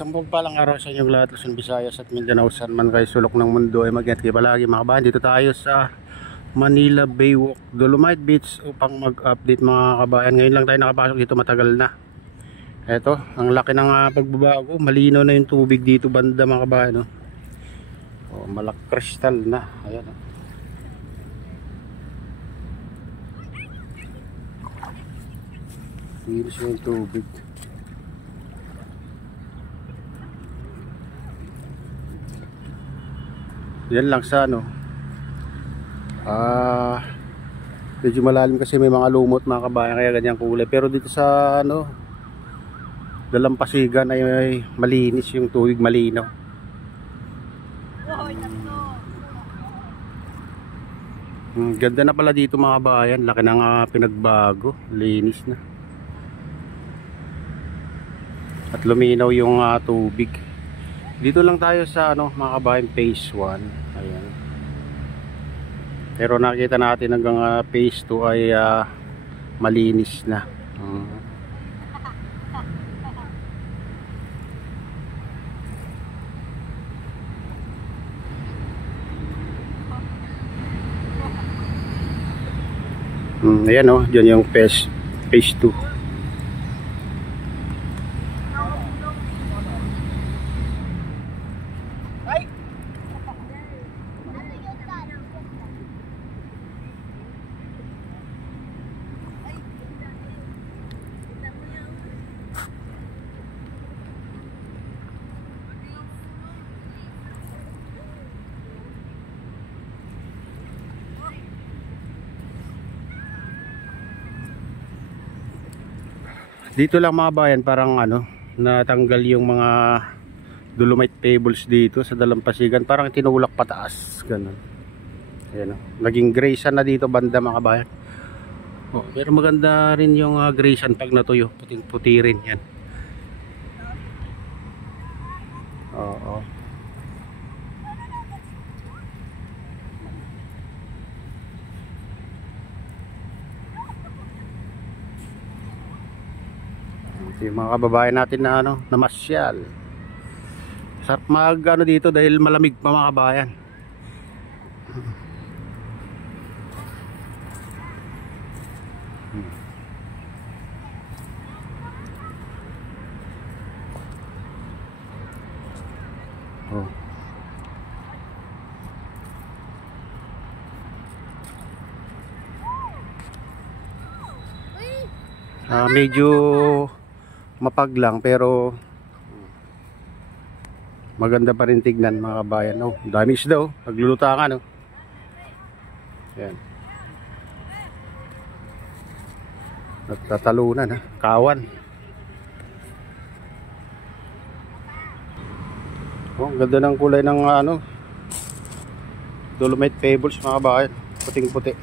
Isang pagpalang araw sa inyong lahat, Luzon, Visayas at Mindanao, saan man kayo sulok ng mundo ay mag-ingat kayo palagi mga kabayan. Dito tayo sa Manila Baywalk, Dolomite Beach upang mag-update mga kabayan. Ngayon lang tayo nakapasok dito, matagal na. Eto, ang laki ng pagbabago, malinaw na yung tubig dito banda mga kabayan. Oh, malak kristal na. Ayan. Linis yung tubig. Yan lang sa medyo malalim kasi may mga lumot mga kabayan kaya ganyang kulay, pero dito sa Dalampasigan ay malinis yung tubig, malinaw. Ganda na pala dito mga kabayan, laki ng pinagbago, linis na at luminaw yung tubig. Dito lang tayo sa mga kabayan, phase 1. Ayan. Pero nakita natin hanggang phase 2 ay malinis na. Ayan dyan yung phase 2. Dito lang mga bayan, parang natanggal yung mga dolomite pebbles dito sa Dalampasigan, parang tinulak pataas, ganun. Ayan, naging gray sand na dito banda mga bayan. Pero maganda rin yung gray sand pag natuyo, puting puti rin yan. Oo. Yung mga kababayan natin na namasyal. Sarap mag dito dahil malamig pa mga kabayan. Medyo mapaglang pero maganda pa rin tignan mga kabayan. Dami isda naglulutangan. Ayan. Nagtatalunan kawan. Ang ganda ng kulay ng dolomite pebbles mga kabayan, puting puti.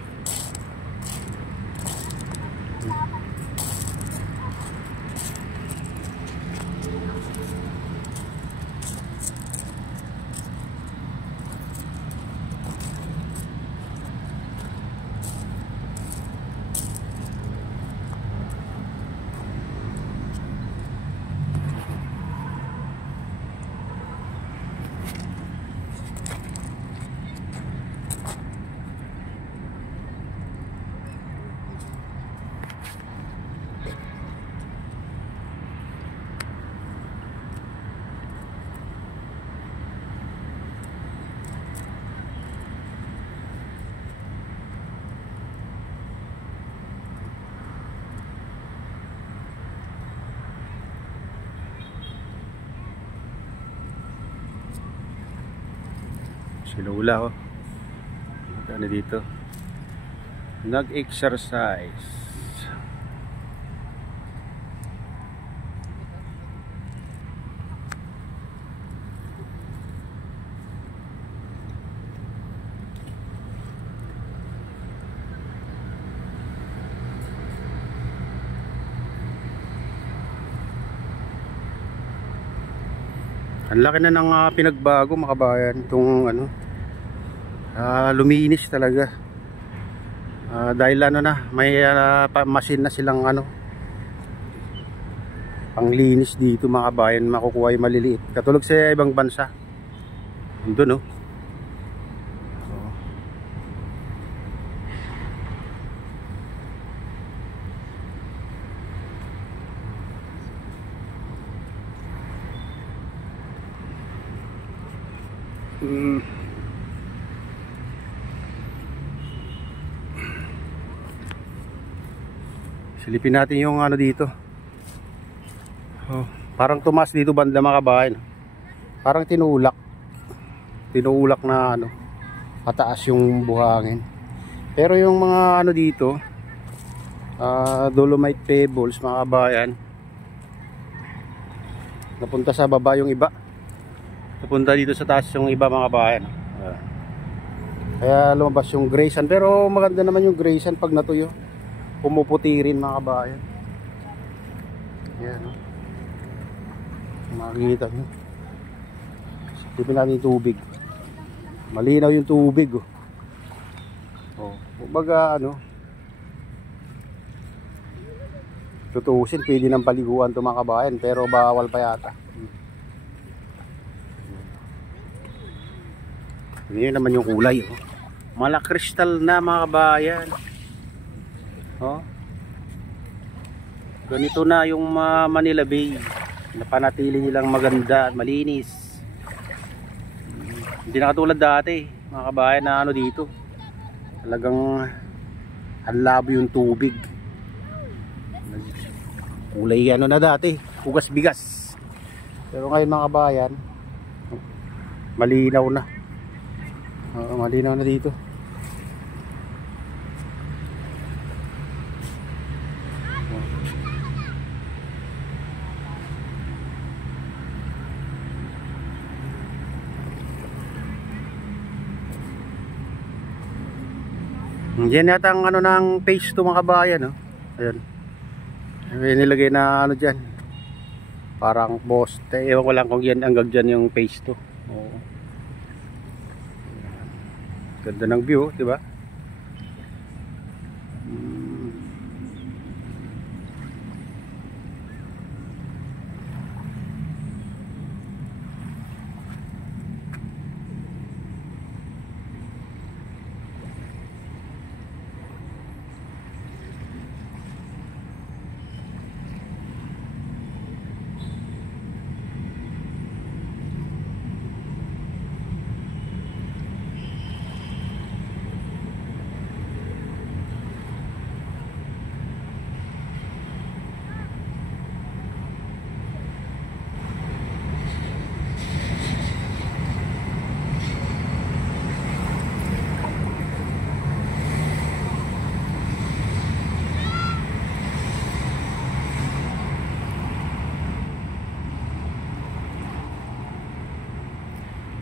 Sinula dito nag-exercise. Ang laki na ng pinagbago mga kabayan, itong luminis talaga. Dahil may machine na silang panglinis dito mga kabayan, makukuha yung maliliit katulad sa ibang bansa. Doon, oh. Silipin natin yung ano dito. Parang tumas dito banda mga kabayan. Parang tinulak na ano, pataas yung buhangin. Pero yung mga ano dito, dolomite pebbles mga kabayan, napunta sa baba yung iba, napunta dito sa taas yung iba mga kabayan. Kaya lumabas yung gray sand. Pero maganda naman yung gray sand pag natuyo, pumuputi rin mga kabayan. Yan, no? Makikita nyo, tipin natin yung tubig, malinaw yung tubig, oh. Kumbaga ano, tutuusin pwede ng paliguan ito mga kabayan, pero bawal pa yata. Yun naman yung kulay, oh. Malakristal na mga kabayan, oh. Ganito na yung Manila Bay, napanatili nilang maganda at malinis. Hindi na katulad dati mga kabayan na ano dito, talagang ang labo yung tubig, kulay ano na dati, hugas bigas. Pero ngayon mga kabayan, malinaw na. Malinaw na dito. Diyan yata ang ano ng phase 2 mga kabayan, no? Ayun. May nilagay na ano diyan, parang poste. Ewan ko lang kung yan hanggang diyan yung phase 2. Oo. Ganda ng view, di ba?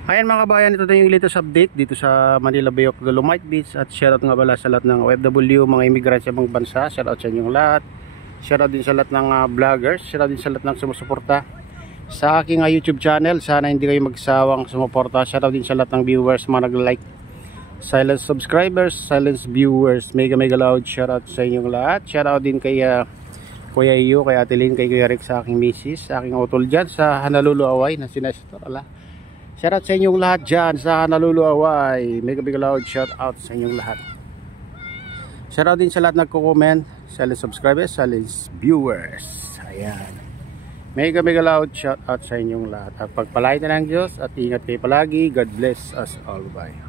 Ayan mga kabayan, ito na yung latest update dito sa Manila Bay of Dolomite Beach. At shoutout nga pala sa lahat ng OFW, mga immigrant sa ibang bansa. Shoutout sa inyong lahat. Shoutout din sa lahat ng vloggers. Shoutout din sa lahat ng sumusuporta sa aking YouTube channel. Sana hindi kayo magsawang sumuporta. Shoutout din sa lahat ng viewers, mga nag-like, silent subscribers, silent viewers. Mega loud shoutout sa inyong lahat. Shoutout din kay Kuya Iyo, kay Ate Lynn, kay Kuya Rick, sa aking misis, sa aking utol dyan sa Honolulu, Hawaii na sinestor. Shoutout sa inyong lahat dyan sa Honolulu, Hawaii. Mega loud shoutout sa inyong lahat. Shoutout din sa lahat nagko-comment, silent subscribers, silent viewers. Ayan. Mega loud shoutout sa inyong lahat. At pagpalain na ng Diyos at ingat kayo palagi. God bless us all. Bye.